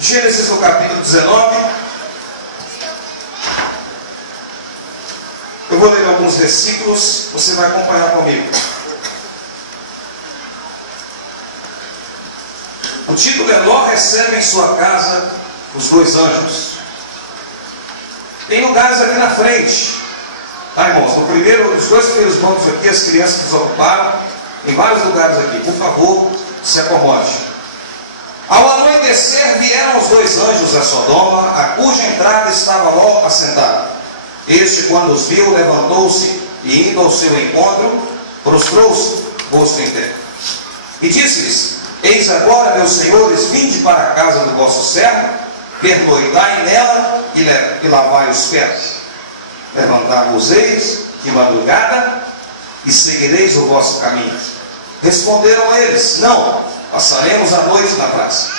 Gênesis no capítulo 19. Eu vou ler alguns versículos, você vai acompanhar comigo. O título é: Ló recebe em sua casa os dois anjos. Tem lugares aqui na frente, tá, irmãos? Os dois primeiros bancos aqui, as crianças desocuparam, em vários lugares aqui. Por favor, se acomode. Ao anoitecer vieram os dois anjos a Sodoma, a cuja entrada estava Ló assentado. Este, quando os viu, levantou-se e, indo ao seu encontro, prostrou-se, rosto em terra. E disse-lhes: Eis agora, meus senhores, vinde para a casa do vosso servo, pernoitai nela e lavai os pés. Levantar-vos-eis de madrugada e seguireis o vosso caminho. Responderam eles: Não, passaremos a noite na praça.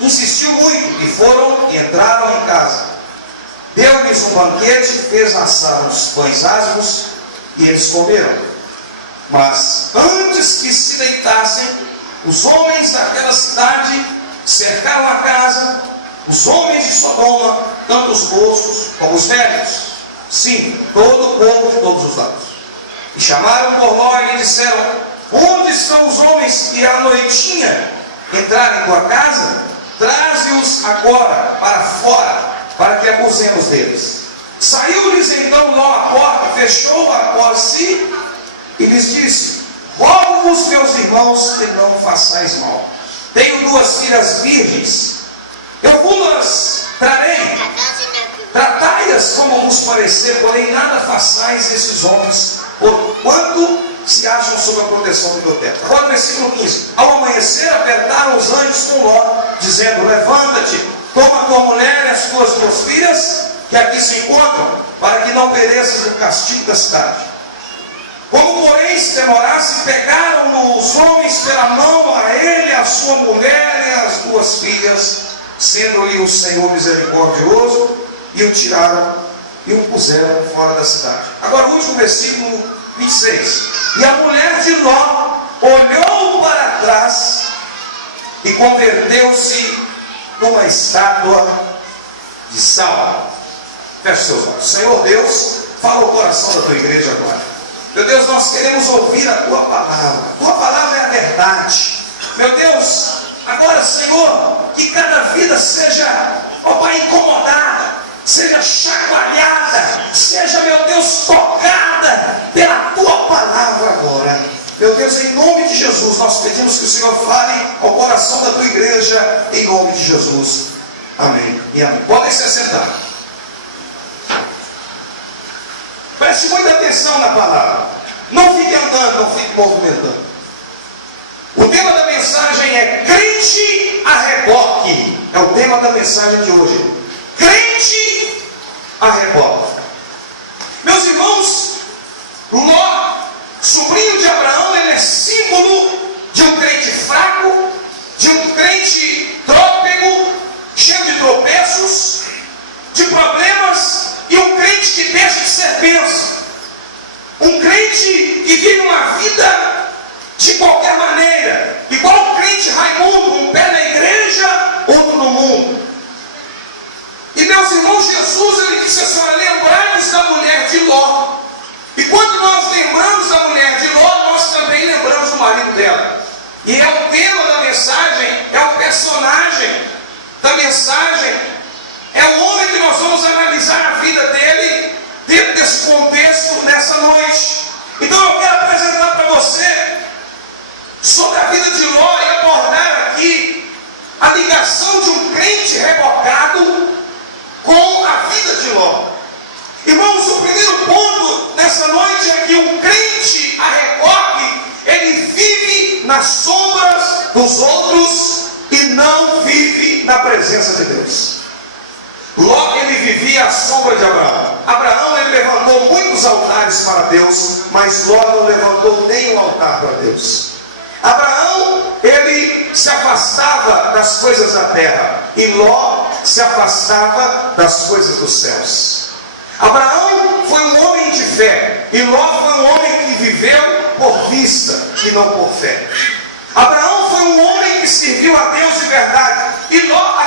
Insistiu muito, e foram e entraram em casa. Deu-lhes um banquete, fez assar uns pães asmos, e eles comeram. Mas antes que se deitassem, os homens daquela cidade cercaram a casa, os homens de Sodoma, tanto os moços como os velhos, sim, todo o povo de todos os lados. E chamaram por Ló e lhe disseram: Onde estão os homens que à noitinha entraram em tua casa? Traze-os agora para fora, para que abusemos deles. Saiu-lhes então Ló à porta, fechou-a após si e lhes disse: Rogo-vos, meus irmãos, que não façais mal. Tenho duas filhas virgens, eu vos trarei, tratai-as como vos parecer, porém nada façais esses homens, porquanto se acham sob a proteção do meu teto. Agora versículo 15. Ao amanhecer apertaram os anjos com Ló, dizendo: Levanta-te, toma tua mulher e as tuas duas filhas, que aqui se encontram, para que não pereças no castigo da cidade. Como, porém, se demorasse, pegaram os homens pela mão, a ele, a sua mulher e as duas filhas, sendo-lhe o Senhor misericordioso, e o tiraram e o puseram fora da cidade. Agora o último versículo 26. E a mulher de Ló olhou para trás e converteu-se numa estátua de sal. Feche seus olhos. Senhor Deus, fala o coração da tua igreja agora. Meu Deus, nós queremos ouvir a tua palavra. A tua palavra é a verdade. Meu Deus, agora, Senhor, que cada vida seja, ó Pai, incomodada, seja chacoalhada, seja, meu Deus, tocada pela tua palavra agora. Meu Deus, em nome de Jesus, nós pedimos que o Senhor fale ao coração da tua igreja, em nome de Jesus. Amém e amém. Podem se assentar. Preste muita atenção na palavra. Não fique andando, não fique movimentando. O tema da mensagem é crente a reboque. É o tema da mensagem de hoje. Crente a reboque. Meus irmãos, Ló, sobrinho de Abraão, ele é símbolo de um crente fraco, de um crente trôpego, cheio de tropeços, de problemas, e um crente que deixa de ser bênção. Um crente que vive uma vida de qualquer maneira, igual o crente Raimundo, um pé na igreja, outro no mundo. E meus irmãos, Jesus, ele disse assim: lembrai-vos da mulher de Ló. E quando nós lembramos da mulher de Ló, nós também lembramos do marido dela. E é o tema da mensagem, é o personagem da mensagem, é o homem que nós vamos analisar a vida dele dentro desse contexto nessa noite. Então eu quero apresentar para você sobre a vida de Ló e abordar aqui a ligação de um crente rebocado com a vida de Ló. Irmãos, o primeiro ponto nessa noite é que um crente a reboque, ele vive nas sombras dos outros e não vive na presença de Deus. Ló, ele vivia à sombra de Abraão. Abraão, ele levantou muitos altares para Deus, mas Ló não levantou nenhum altar para Deus. Abraão, ele se afastava das coisas da terra, e Ló se afastava das coisas dos céus. Abraão foi um homem de fé, e Ló foi um homem que viveu por vista e não por fé. Abraão foi um homem que serviu a Deus de verdade, e Ló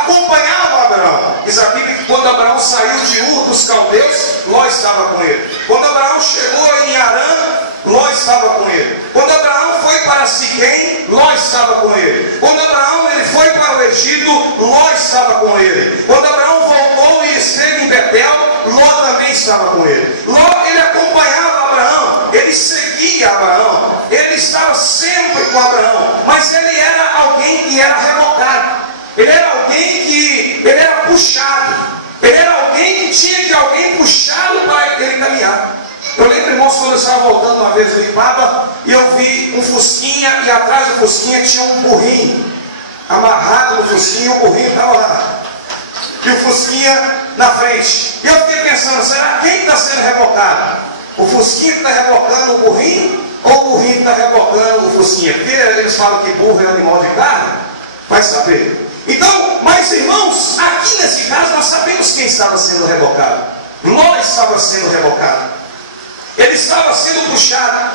caldeus, Ló estava com ele. Quando Abraão chegou em Harã, Ló estava com ele. Quando Abraão foi para Siquém, Ló estava com ele. Quando Abraão ele foi para o Egito, Ló estava com ele. Quando Abraão voltou e esteve em Betel, Ló também estava com ele. Ló, ele acompanhava Abraão, ele seguia Abraão, ele estava sempre com Abraão, mas ele era alguém que era rebocado, ele era alguém que ele era puxado, ele era alguém que tinha que alguém puxá-lo para ele caminhar. Eu lembro, irmãos, quando eu estava voltando uma vez do Ipaba, e eu vi um fusquinha, e atrás do fusquinha tinha um burrinho, amarrado no fusquinha, e o burrinho estava lá, e o fusquinha na frente. E eu fiquei pensando, será quem está sendo rebocado? O fusquinha que está rebocando o burrinho, ou o burrinho que está rebocando o fusquinha? Porque eles falam que burro é animal de carne, vai saber. Então, mas irmãos, aqui nesse caso nós sabemos quem estava sendo rebocado. Ló estava sendo rebocado, ele estava sendo puxado.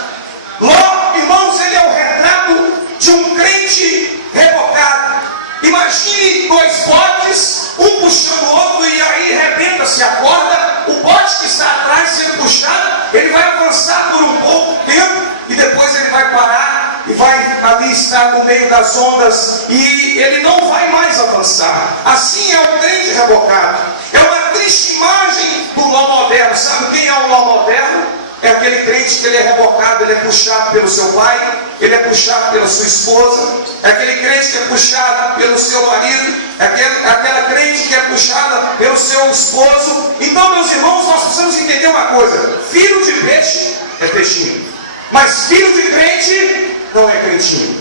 Ló, irmãos, ele é o retrato de um crente rebocado. Imagine dois botes, um puxando o outro, e aí rebenta-se a corda. O bote que está atrás sendo puxado, ele vai avançar por um pouco tempo, e depois ele vai parar, e vai ali estar no meio das ondas, e ele não vai mais avançar. Assim é o crente rebocado. É uma triste imagem do Ló moderno. Sabe quem é o Ló moderno? É aquele crente que ele é rebocado, ele é puxado pelo seu pai, ele é puxado pela sua esposa, é aquele crente que é puxado pelo seu marido, é aquela crente que é puxada pelo seu esposo. Então, meus irmãos, nós precisamos entender uma coisa: filho de peixe é peixinho, mas filho de crente não é crentinho.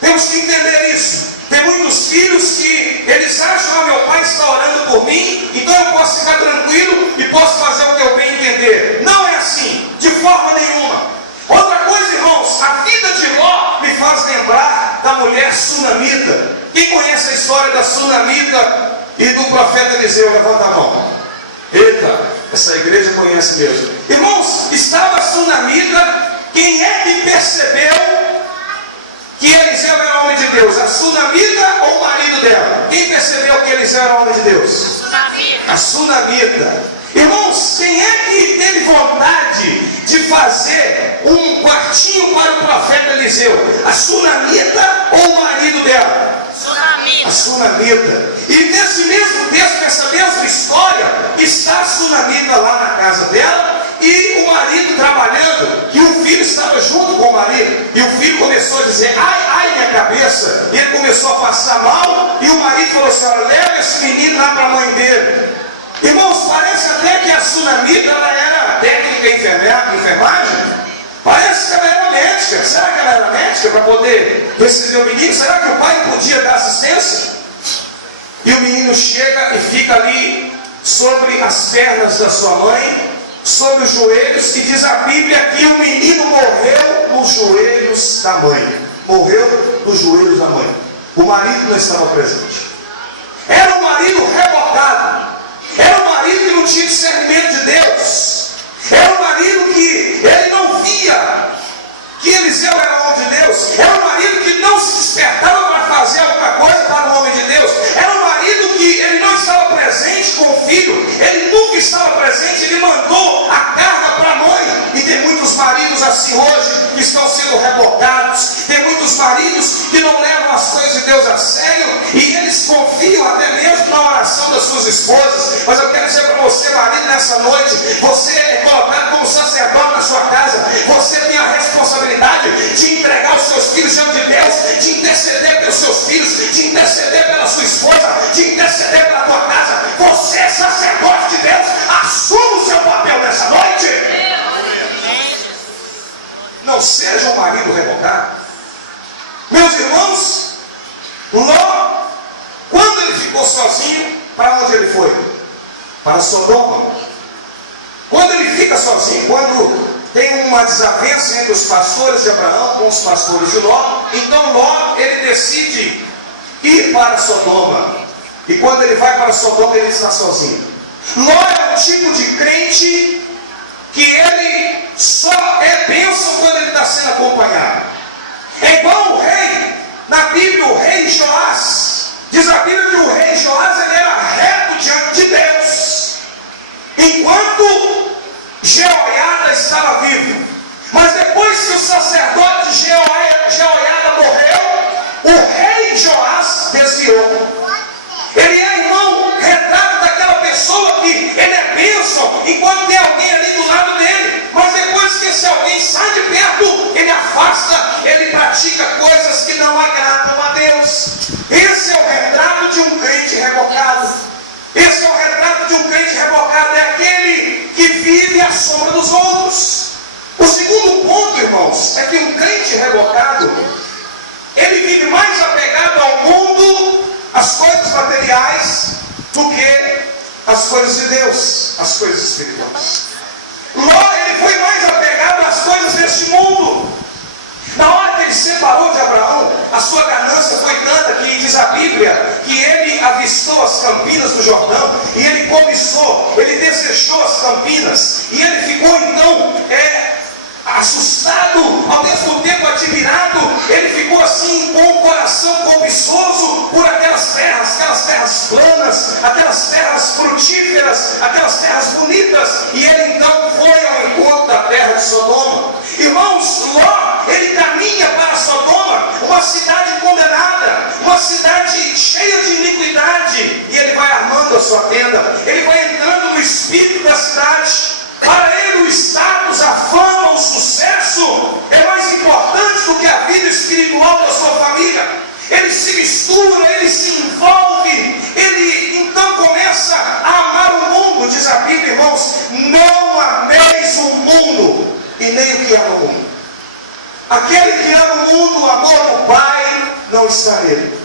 Temos que entender isso. Tem muitos filhos que eles acham, ah, meu pai está orando por mim, então eu posso ficar tranquilo e posso fazer o que eu bem entender. Não é assim, de forma nenhuma. Outra coisa, irmãos, a vida de Ló me faz lembrar da mulher sunamita. Quem conhece a história da sunamita e do profeta Eliseu? Levanta a mão. Eita, essa igreja conhece mesmo. Irmãos, estava a sunamita. Quem é que percebeu que Eliseu era homem de Deus? A sunamita ou o marido dela? Quem percebeu que Eliseu era homem de Deus? A sunamita. Irmãos, quem é que teve vontade de fazer um quartinho para o profeta Eliseu? A sunamita ou o marido dela? A sunamita. E nesse mesmo texto, nessa mesma história, está a sunamita lá na casa dela, e o marido trabalhando, e o filho estava junto com o marido, e o filho começou a dizer, ai, ai, minha cabeça, e ele começou a passar mal, e o marido falou assim, olha, leva esse menino lá para a mãe dele. Irmãos, parece até que a sunamita, ela era técnica em enfermagem, parece que ela era médica. Será que ela era médica para poder receber o menino? Será que o pai podia dar assistência? E o menino chega e fica ali sobre as pernas da sua mãe, sobre os joelhos, e diz a Bíblia que o menino morreu nos joelhos da mãe. Morreu nos joelhos da mãe. O marido não estava presente. Era um marido rebocado. Era um marido que não tinha discernimento de Deus. Era um marido que ele não via que Eliseu era homem de Deus. Era um marido que não se despertava para fazer alguma coisa para o homem de Deus. Era um marido que ele não estava presente com o filho. Ele nunca estava presente. Ele mandou a carga para a mãe. E tem muitos maridos assim hoje que estão sendo rebocados. Tem muitos maridos que não levam as coisas de Deus a sério, e eles confiam até mesmo na oração das suas esposas. Mas eu quero dizer para você, marido, nessa noite, você é colocado como sacerdote na sua casa. Você tem a responsabilidade de entregar os seus filhos diante de Deus, de interceder pelos seus filhos, de interceder pela sua esposa, de interceder pela tua casa. Você é sacerdote de Deus. Assuma o seu papel nessa noite. Não seja um marido rebocado. Meus irmãos, Ló, quando ele ficou sozinho, para onde ele foi? Para Sodoma. Quando ele fica sozinho, quando tem uma desavença entre os pastores de Abraão com os pastores de Ló, então Ló, ele decide ir para Sodoma. E quando ele vai para Sodoma, ele está sozinho. Ló é o tipo de crente que ele só é bênção quando ele está sendo acompanhado. É igual o rei, na Bíblia, o rei Joás. Diz a Bíblia que o rei Joás, ele era reto diante de Deus. enquanto Jeoiada estava vivo. Mas depois que o sacerdote Jeoiada morreu, o rei Joás desviou. Ele é, irmão, retrato daquela pessoa que ele é bênção enquanto tem alguém ali do lado dele, mas depois que esse alguém sai de perto, ele afasta, ele pratica coisas que não agradam a Deus. Esse é o retrato de um crente revocado. Esse é o retrato de um crente revocado, é aquele que vive à sombra dos outros. O segundo ponto, irmãos, é que um crente revocado, ele vive mais apegado ao mundo, às coisas materiais, do que às coisas de Deus, às coisas espirituais. Ló, ele foi mais apegado às coisas deste mundo. Na hora que ele separou de Abraão, a sua ganância foi tanta que diz a Bíblia que ele avistou as campinas do Jordão e ele cobiçou, ele desejou as campinas e ele ficou então assustado, ao mesmo tempo admirado. Ele ficou assim com o coração cobiçoso por aquelas terras planas, aquelas terras frutíferas, aquelas terras bonitas, e ele então foi ao encontro da terra de Sodoma. Irmãos, Ló, ele caminha para Sodoma, uma cidade condenada, uma cidade cheia de iniquidade, e ele vai armando a sua tenda, ele vai entrando no espírito da cidade. Para ele o status, a fama, o sucesso é mais importante do que a vida espiritual da sua família. Ele se mistura, ele se envolve, ele então começa a amar o mundo. Diz a Bíblia, irmãos, não ameis o mundo e nem o que há no mundo. Aquele que ama o mundo, o amor do Pai não está nele.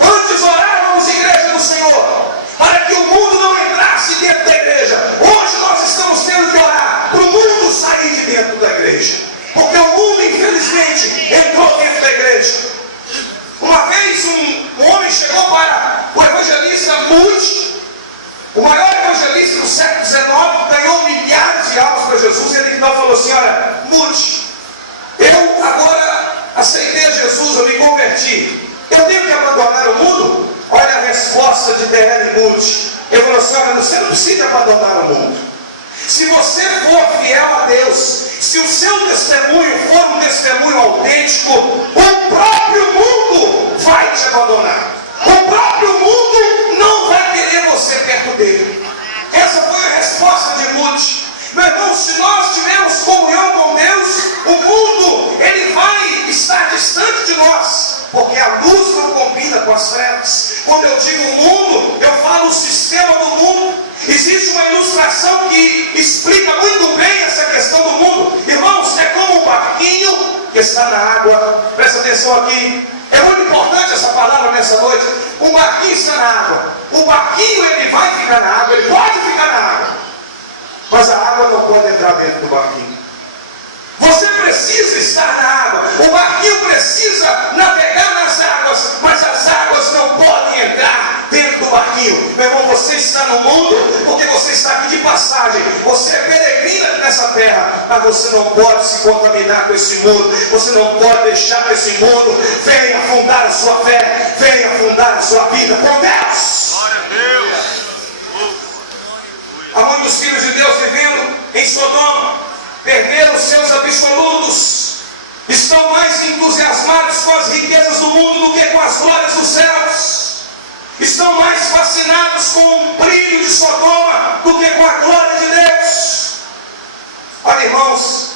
Antes orávamos, igreja do Senhor, para que o mundo não entrasse dentro da igreja. Hoje nós estamos tendo que orar para o mundo sair de dentro da igreja, porque o mundo infelizmente entrou dentro da igreja. Uma vez um homem chegou para o evangelista Moody, o maior evangelista do século XIX, ganhou milhares de almas para Jesus. Ele então falou assim: olha, Moody, eu agora aceitei a Jesus, eu me converti, eu tenho que abandonar o mundo? Olha a resposta de D.L. Moody. Ele falou assim: olha, você não precisa abandonar o mundo. Se você for fiel a Deus, se o seu testemunho for um testemunho autêntico, o próprio mundo vai te abandonar. O próprio mundo não vai querer você perto dele. Essa foi a resposta de Moody. Meu irmão, se nós tivermos comunhão com Deus, o mundo, ele vai estar distante de nós, porque a luz não combina com as trevas. Quando eu digo mundo, eu falo o sistema do mundo. Existe uma ilustração que explica muito bem essa questão do mundo. Irmãos, é como um barquinho que está na água. Presta atenção aqui. É muito importante essa palavra nessa noite. Um barquinho está na água. O barquinho, ele vai ficar na água, ele pode ficar na água, mas a água não pode entrar dentro do barquinho. Você precisa estar na água. O barquinho precisa navegar nas águas, mas as águas não podem entrar dentro do barquinho. Meu irmão, você está no mundo porque você está aqui de passagem. Você é peregrino nessa terra, mas você não pode se contaminar com esse mundo. Você não pode deixar que esse mundo venha afundar a sua fé, venha afundar a sua vida com Deus. Glória a Deus. Há muitos filhos de Deus vivendo em Sodoma. Perderam seus absolutos, estão mais entusiasmados com as riquezas do mundo do que com as glórias dos céus, estão mais fascinados com o brilho de Sodoma do que com a glória de Deus. Olha, irmãos,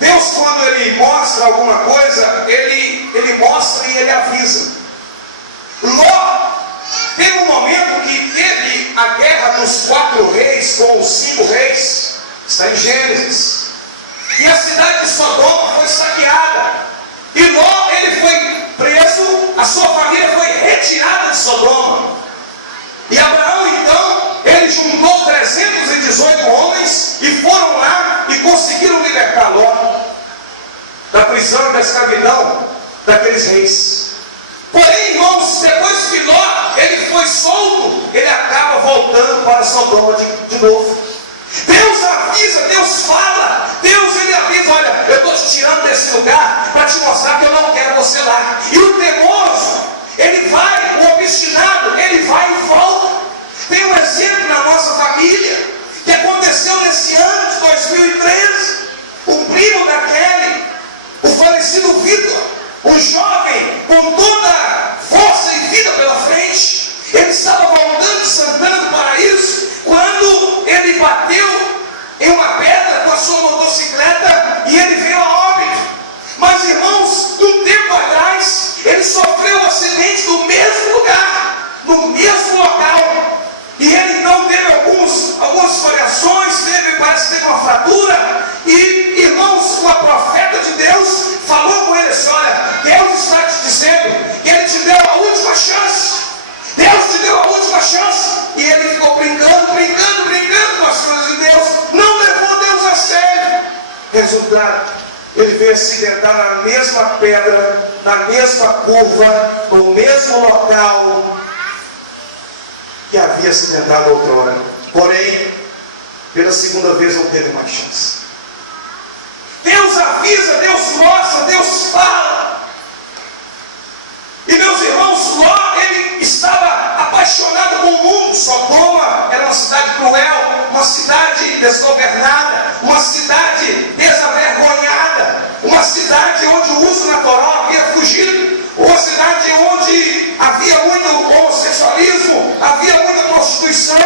Deus, quando Ele mostra alguma coisa, Ele mostra e Ele avisa. Ló teve um momento que teve a guerra dos 4 reis com os 5 reis. Está em Gênesis. E a cidade de Sodoma foi saqueada. E Ló, ele foi preso, a sua família foi retirada de Sodoma. E Abraão, então, ele juntou 318 homens e foram lá e conseguiram libertar Ló da prisão e da escravidão daqueles reis. Porém, irmãos, depois que Ló, ele foi solto, ele acaba voltando para Sodoma de novo. Deus avisa, Deus fala, Deus ele avisa: olha, eu estou te tirando desse lugar para te mostrar que eu não quero você lá. E o teimoso, ele vai, o obstinado, ele vai e volta. Tem um exemplo na nossa família, que é 2013, o primo da Kelly, o falecido Vitor, um jovem com toda força e vida pela frente, ele estava voltando de Santana do Paraíso, quando ele bateu em uma pedra com a sua motocicleta e ele veio a óbito. Mas, irmãos, um tempo atrás, ele sofreu um acidente no mesmo lugar, no mesmo local. E ele então teve algumas esfoliações, parece que teve uma fratura. E, irmãos, uma profeta de Deus falou com ele assim: olha, Deus está te dizendo que Ele te deu a última chance. Deus te deu a última chance. E ele ficou brincando com as coisas de Deus. Não levou Deus a sério. Resultado, ele veio acidentar na mesma pedra, na mesma curva, no mesmo local que havia acidentado outrora. Porém, pela segunda vez não teve mais chance. Deus avisa, Deus mostra, Deus fala. E meus irmãos, Ló, ele estava apaixonado com o mundo. Sodoma era uma cidade cruel, uma cidade desgovernada, uma cidade desavergonhada, uma cidade onde o uso natural havia fugido, uma cidade onde havia muito homossexualismo, havia muita prostituição,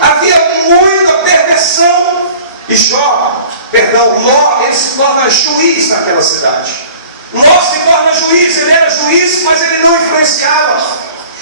havia muita perversão. E Ló, ele se torna juiz naquela cidade. Ló se torna juiz, ele era juiz, mas ele não influenciava.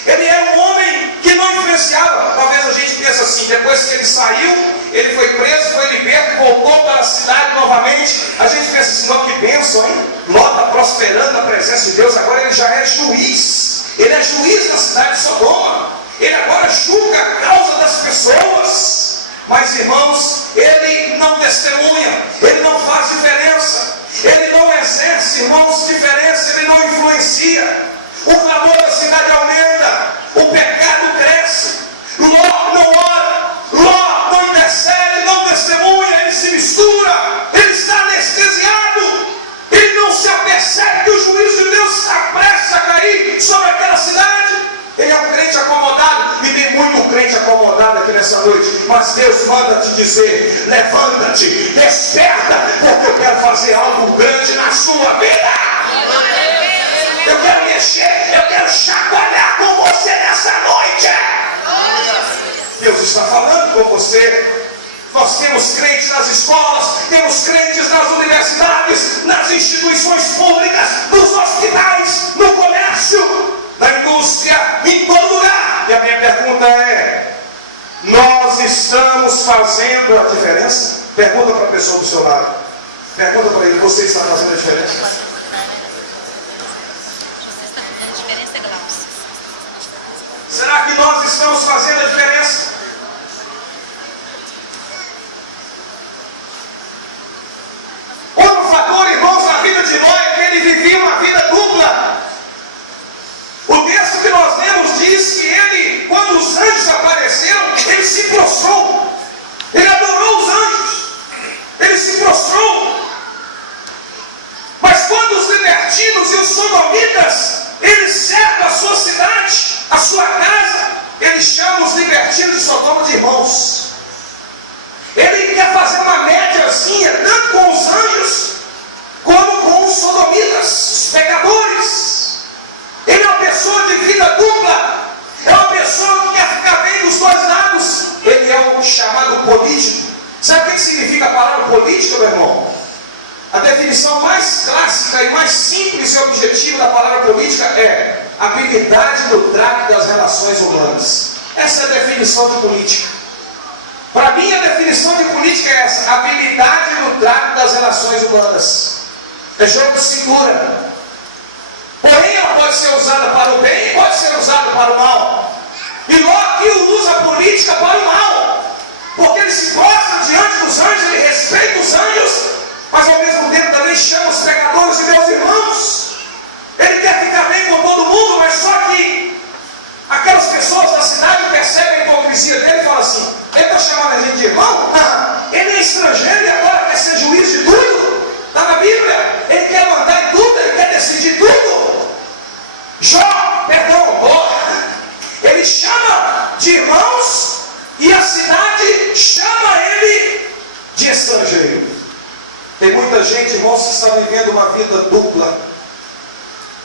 Ele era um homem que não influenciava. Talvez a gente pense assim, depois que ele saiu, ele foi preso, foi liberto, voltou para a cidade novamente. A gente pensa assim: não, que bênção, hein? Ló está prosperando na presença de Deus, agora ele já é juiz. Ele é juiz na cidade de Sodoma. Ele agora julga a causa das pessoas. Mas, irmãos, ele não testemunha, ele não faz diferença, ele não exerce, irmãos, diferença, ele não influencia. O clamor da cidade aumenta, o pecado cresce. Ló não ora, Ló não intercede, não testemunha, ele se mistura, ele está anestesiado, ele não se apercebe que o juízo de Deus está prestes a cair sobre aquela cidade. Ele é um crente acomodado, e tem muito crente acomodado aqui nessa noite, mas Deus manda te dizer: levanta-te, desperta, porque eu quero fazer algo grande na sua vida. Eu quero mexer, eu quero chacoalhar com você nessa noite. Deus está falando com você. Nós temos crentes nas escolas, temos crentes nas universidades, nas instituições públicas, nos hospitais, no comércio, na indústria, em todo lugar. E a minha pergunta é: nós estamos fazendo a diferença? Pergunta para a pessoa do seu lado. Pergunta para ele: você está fazendo a diferença? Será que nós estamos fazendo a diferença? Outro fator, irmãos, na vida de Ló é que ele vivia uma vida dupla. O texto que nós lemos diz que ele, quando os anjos apareceram, ele se prostrou. Ele adorou os anjos. Ele se prostrou. Mas quando os libertinos e os sodomitas, eles cercam a sua cidade, a sua casa, ele chama os libertinos de Sodoma de irmãos. Ele quer fazer uma médiazinha, tanto com os anjos, como com os sodomitas, os pecadores. Ele é uma pessoa de vida dupla, é uma pessoa que quer ficar bem dos dois lados. Ele é o chamado político. Sabe o que significa a palavra política, meu irmão? A definição mais clássica e mais simples e objetiva da palavra política é habilidade no trato das relações humanas. Essa é a definição de política. Para mim, a definição de política é essa: habilidade no trato das relações humanas. É jogo de cintura. Porém, ela pode ser usada para o bem e pode ser usada para o mal. E Ló aqui usa a política para o mal, porque ele se prostra diante dos anjos, ele respeita os anjos, mas ao mesmo tempo também chama os pecadores de meus irmãos. Ele quer ficar bem com todo mundo, mas só que aquelas pessoas da cidade percebem a hipocrisia dele e falam assim: ele está chamando a gente de irmão? Ele é estrangeiro e agora quer ser juiz de tudo? Está na Bíblia. Ele quer mandar em tudo, ele quer decidir tudo. Ele chama de irmãos e a cidade chama ele de estrangeiro. Tem muita gente, irmãos, que está vivendo uma vida dupla.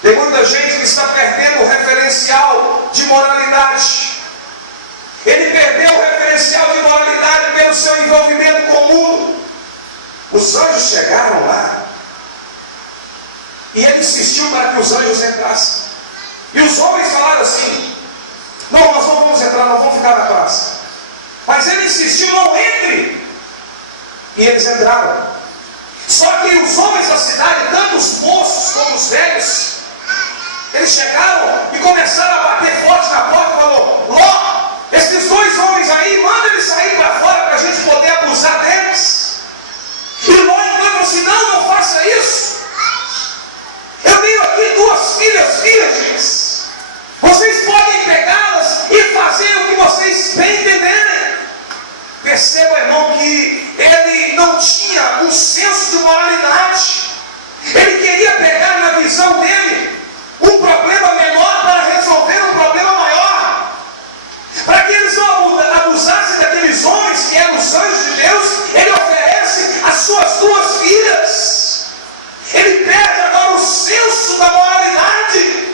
Tem muita gente que está perdendo o referencial de moralidade. Ele perdeu o referencial de moralidade pelo seu envolvimento com o mundo. Os anjos chegaram lá e ele insistiu para que os anjos entrassem. E os homens falaram assim: não, nós não vamos entrar, nós vamos ficar na praça. Mas ele insistiu: não entre. E eles entraram. Só que os homens da cidade, tanto os moços como os velhos, eles chegaram e começaram a bater forte na porta e falou: Ló, esses dois homens aí, manda eles sair para fora para a gente poder abusar deles. E Ló então falou assim: não, não faça isso. Eu tenho aqui duas filhas virgens. Vocês podem pegá-las e fazer o que vocês bem entenderem. Perceba, irmão, que ele não tinha um senso de moralidade. Ele queria pegar na visão dele um problema menor para resolver um problema maior. Para que eles não abusassem daqueles homens que eram os anjos de Deus, ele oferece as suas duas filhas. Ele perde agora o senso da moralidade.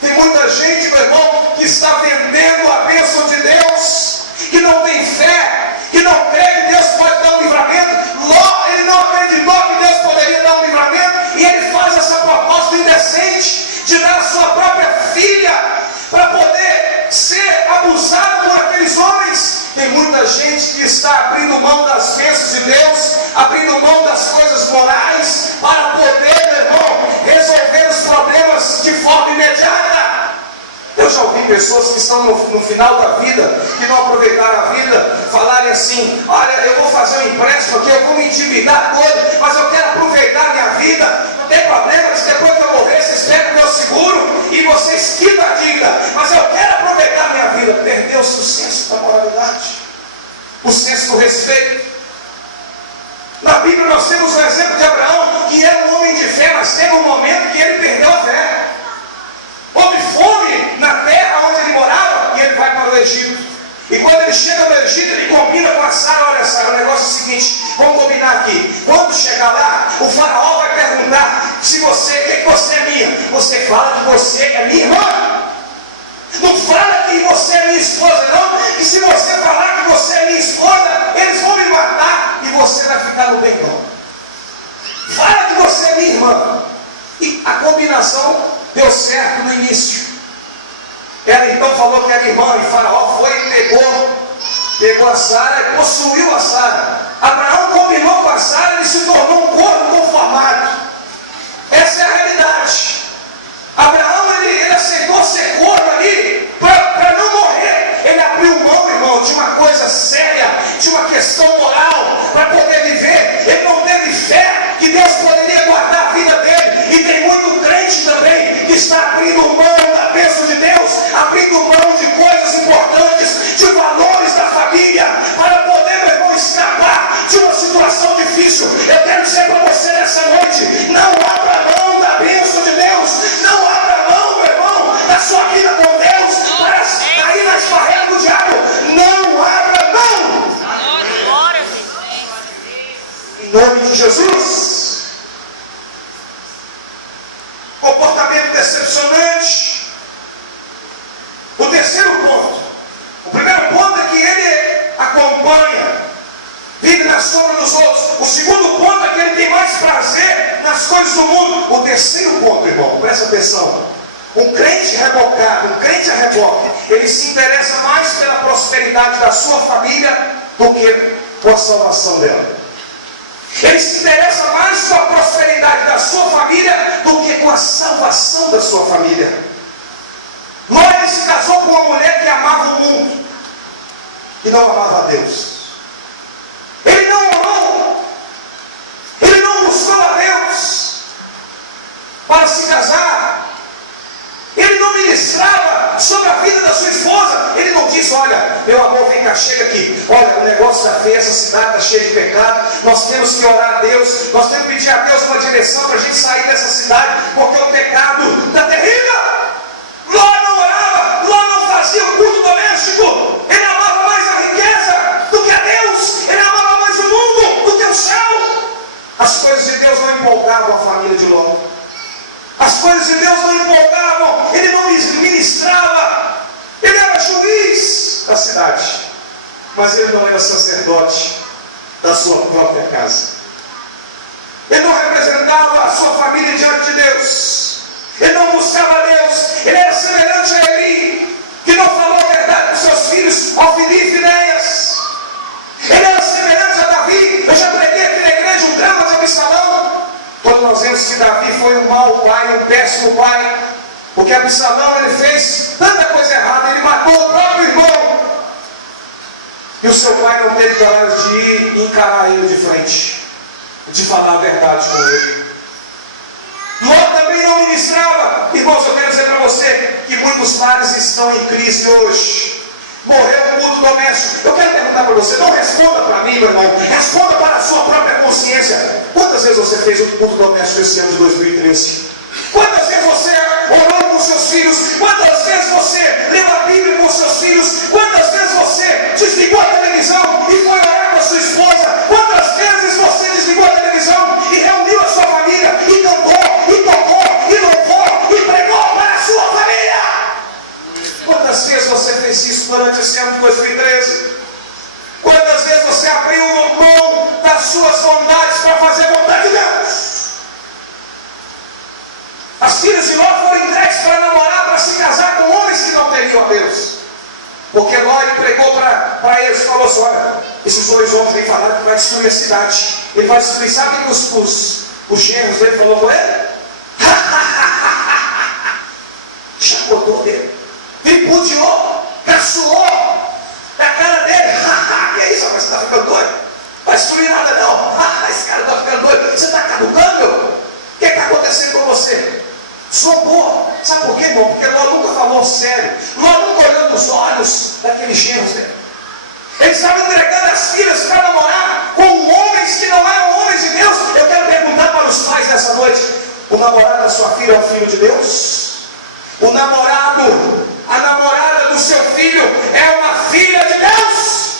Tem muita gente, meu irmão, que está vendendo a bênção de Deus, que não tem fé, que não crê que Deus pode dar um livramento. Ló, ele não acreditou que Deus poderia dar um livramento, e ele faz essa proposta indecente de dar a sua própria filha para poder ser abusado por aqueles homens. Tem muita gente que está abrindo mão das bênçãos de Deus, abrindo mão das coisas morais, para poder, meu irmão, resolver os problemas de forma imediata. Eu já ouvi pessoas que estão no final da vida, que não aproveitaram a vida, falarem assim: olha, eu vou fazer um empréstimo aqui, eu vou me endividar todo, mas eu quero aproveitar a minha vida. Não tem problema, depois que eu morrer, vocês pegam o meu seguro e vocês quitam a dívida, mas eu quero aproveitar a minha vida. Perdeu-se o senso da moralidade, o senso do respeito. Na Bíblia nós temos o exemplo de Abraão, que era um homem de fé, mas teve um momento que ele perdeu a fé. Houve fome na terra onde ele morava e ele vai para o Egito. E quando ele chega no Egito, ele combina com a Sara: olha, Sara, o negócio é o seguinte, vamos combinar aqui. Quando chegar lá, o faraó vai perguntar se você, o que você é minha? Você fala que você é minha irmã. Não fala que você é minha esposa, não. E se você falar que você é minha esposa, eles vão me matar e você vai ficar no bem-não. Fala que você é minha irmã. E a combinação deu certo no início. Ela então falou que era irmã, e Faraó foi e pegou a Sara e possuiu a Sara. Abraão combinou com a Sara e se tornou um corpo conformado. Essa é a realidade. Abraão, ele aceitou ser corpo ali para não morrer. Ele abriu mão, irmão, de uma coisa séria, de uma questão moral, para poder viver. Ele não teve fé que Deus poderia guardar a vida dele. E tem muito crente também que está abrindo mão da bênção de Deus, abrindo mão de coisas importantes, de valores da família, para poder, meu irmão, escapar de uma situação difícil. Eu quero dizer para você nessa noite: não abra mão da bênção de Deus, não abra mão, meu irmão, da sua vida com Deus, para cair na esparrela do diabo. Não abra mão. Em nome de Jesus. Comportamento decepcionante. O terceiro ponto. O primeiro ponto é que ele acompanha, vive na sombra dos outros. O segundo ponto é que ele tem mais prazer nas coisas do mundo. O terceiro ponto, irmão, presta atenção. Um crente rebocado, um crente a reboque, ele se interessa mais pela prosperidade da sua família do que com a salvação dela. Ele se interessa mais com a prosperidade da sua família do que com a salvação da sua família. Ló se casou com uma mulher que amava o mundo e não amava a Deus. Ele não orou, ele não buscou a Deus para se casar. Ele não ministrava sobre a vida da sua esposa. Ele não disse: olha, meu amor, vem cá, chega aqui. Olha, o negócio está feio, essa cidade está cheia de pecado. Nós temos que orar a Deus. Nós temos que pedir a Deus uma direção para a gente sair dessa cidade, porque o pecado está terrível. Ló não orava, Ló não fazia o culto doméstico. Ele amava mais a riqueza do que a Deus. Ele amava mais o mundo do que os mas ele não era sacerdote da sua própria casa. Ele não representava a sua família diante de Deus. Ele não buscava Deus. Ele era semelhante a Eli, que não falou a verdade para os seus filhos, Ofni e Finéias. Ele era semelhante a Davi. Eu já preguei aqui na igreja o drama de Absalão. Quando nós vemos que Davi foi um mau pai, um péssimo pai, porque Absalão ele fez tanta coisa errada, ele matou o próprio irmão. E o seu pai não teve coragem de ir e encarar ele de frente, de falar a verdade com ele. Ló também não ministrava. Irmãos, eu quero dizer para você que muitos lares estão em crise hoje. Morreu o culto doméstico. Eu quero perguntar para você, não responda para mim, meu irmão, responda para a sua própria consciência. Quantas vezes você fez o culto doméstico esse ano de 2013? Quantas vezes você orou com seus filhos? Quantas vezes você leu a Bíblia com seus filhos? Quantas vezes você desligou a televisão e foi orar com a sua esposa? Quantas vezes você desligou a televisão e reuniu a sua família e cantou, e tocou, e louvou, e pregou para a sua família? Quantas vezes você fez isso durante esse ano de 2013? Quantas vezes você abriu mão das suas vontades para fazer a vontade de Deus? As filhas de Ló foram entregues para namorar, para se casar com homens que não teriam a Deus. Porque Ló entregou para eles, falou assim: olha, esses dois homens vêm falar que vai destruir a cidade. Ele vai destruir, sabe que os genros dele falou com ele? Chacotou dele, tripudiou, caçoou da cara dele. Que é isso, rapaz, você está ficando doido? Não vai destruir nada não. Esse cara está ficando doido. Você está caducando, meu? O que está acontecendo com você? Socorro. Sabe por quê, irmão? Porque Ló nunca falou sério. Ló nunca olhou nos olhos daqueles genros dele. Ele estava entregando as filhas para namorar com homens que não eram homens de Deus. Eu quero perguntar para os pais nessa noite: o namorado da sua filha é um filho de Deus? O namorado, a namorada do seu filho é uma filha de Deus?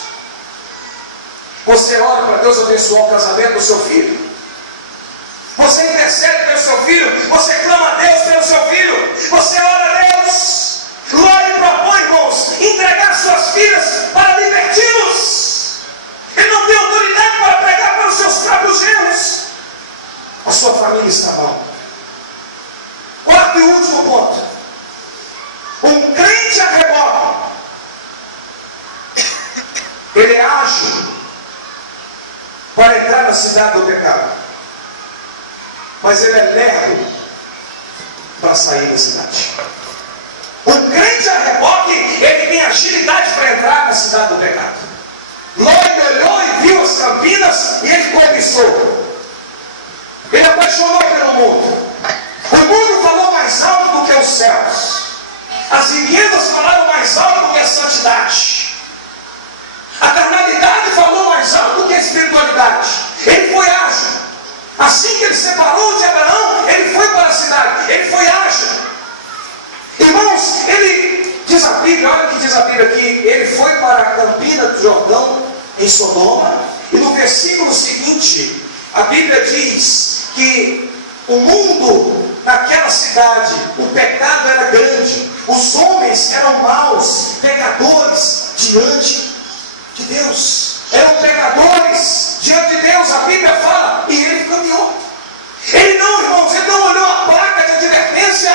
Você ora para Deus abençoar o casamento do seu filho? Você intercede pelo seu filho? Você clama a Deus pelo seu filho? Você ora a Deus? Ló lhe propõe, irmãos, entregar suas filhas para libertinos. Ele não tem autoridade para pregar para os seus próprios genros. A sua família está mal. Quarto e último ponto: um crente a reboque. Ele é ágil para entrar na cidade do pecado, mas ele é lerdo para sair da cidade. Um crente a reboque, ele tem agilidade para entrar na cidade do pecado. Ló olhou e viu as campinas e ele cobiçou. Ele apaixonou pelo mundo. O mundo falou mais alto do que os céus. As riquezas falaram mais alto do que a santidade. A carnalidade falou mais alto do que a espiritualidade. Ele foi ágil. Assim que ele separou de Abraão, ele foi para a cidade. Ele foi ágil. Irmãos, ele diz a Bíblia, olha o que diz a Bíblia aqui: ele foi para a campina do Jordão, em Sodoma. E no versículo seguinte, a Bíblia diz que o mundo naquela cidade, o pecado era grande, os homens eram maus, pecadores diante de Deus. Eram pecadores diante de Deus, a Bíblia fala, e ele caminhou. Ele não, irmãos, ele não olhou a placa de advertência.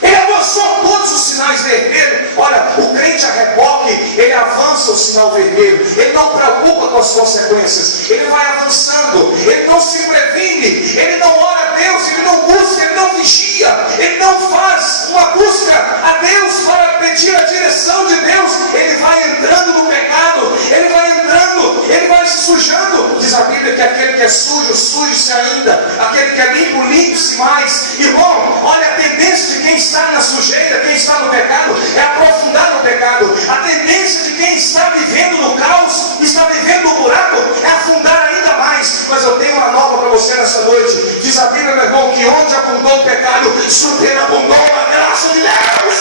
Ele avançou todos os sinais vermelhos. Olha, o crente a reboque, ele avança o sinal vermelho. Ele não preocupa com as consequências. Ele vai avançando. Ele não se previne. Ele não ora a Deus. Ele não busca. Ele não vigia. Ele não faz uma busca a Deus para pedir a direção de Deus. Ele vai entrando no pecado. Ele vai entrando. Ele vai se sujando. Diz a Bíblia que aquele que é sujo, suje-se ainda. Aquele que é limpo, limpe-se mais. Irmão, olha, a tendência de quem está na sujeira, quem está no pecado, é aprofundar no pecado. A tendência de quem está vivendo no caos, está vivendo no buraco, é afundar ainda mais. Mas eu tenho uma nova para você nessa noite. Diz a Bíblia, meu irmão, que onde abundou o pecado, superabundou a graça de Deus.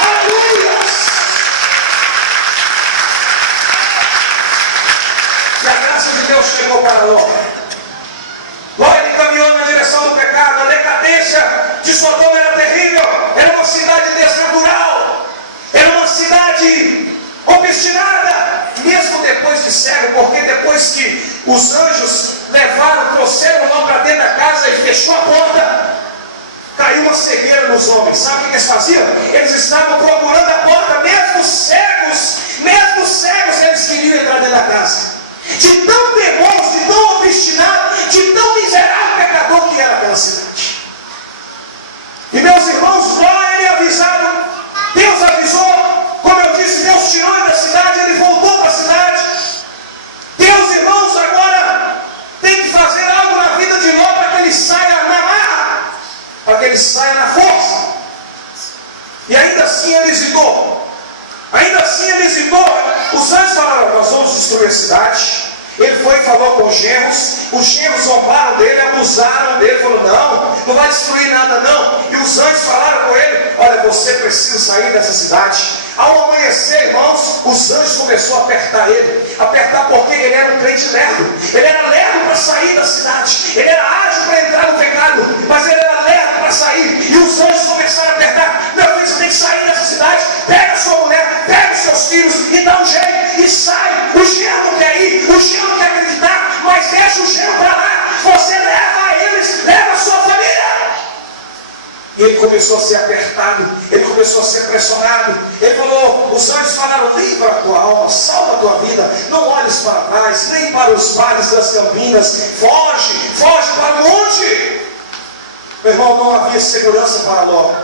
Aleluia! E a graça de Deus chegou para Ló. Ló, ele caminhou na direção do pecado. A decadência de Sodoma era terrível. Era uma cidade desnatural. Era uma cidade obstinada. cegueira nos homens. Sabe o que eles faziam? Eles estavam procurando a porta, mesmo cegos eles queriam entrar dentro da casa. De tão teimoso, de tão obstinado, de tão miserável pecador que era aquela cidade. E meus irmãos, Ló, ele avisado, Deus avisou, como eu disse, Deus tirou ele da cidade, ele voltou para a cidade. Deus, irmãos, agora tem que fazer algo na vida de Ló para que ele saia na marra, para que ele saia na força. E ainda assim ele hesitou. Os anjos falaram: nós vamos destruir a cidade. Ele foi e falou com os genros zombaram dele, abusaram dele, falou: não vai destruir nada não. E os anjos falaram com ele: olha, você precisa sair dessa cidade. Ao amanhecer, irmãos, os anjos começaram a apertar ele. Apertar porque ele era um crente lerdo. Ele era lerdo para sair da cidade. Ele era ágil para entrar no pecado, mas ele era lerdo para sair. E os anjos começaram a apertar: meu filho, você tem que sair dessa cidade. Pega a sua mulher, pega os seus filhos e dá um jeito e sai. O genro não quer ir, o genro não quer acreditar, mas deixa o genro para lá. Você leva eles, leva a sua família. E ele começou a ser apertado, ele começou a ser pressionado. Ele falou, os anjos falaram: livra a tua alma, salva a tua vida, não olhes para trás, nem para os vales das campinas, foge para o monte. Meu irmão, não havia segurança para Ló.